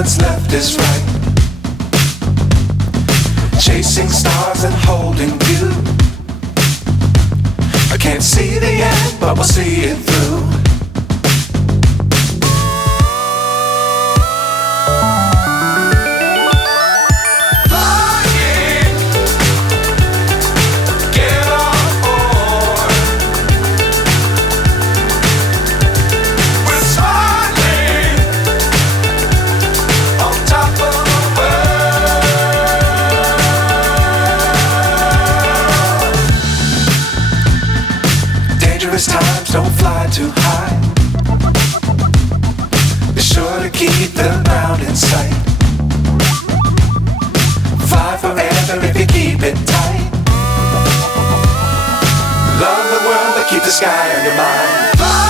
what's left is right. Chasing stars and holding you. I can't see the end, but we'll see it through. Times don't fly too high. Be sure to keep the ground in sight. Fly forever if you keep it tight. Love the world but keep the sky on your mind. Fly.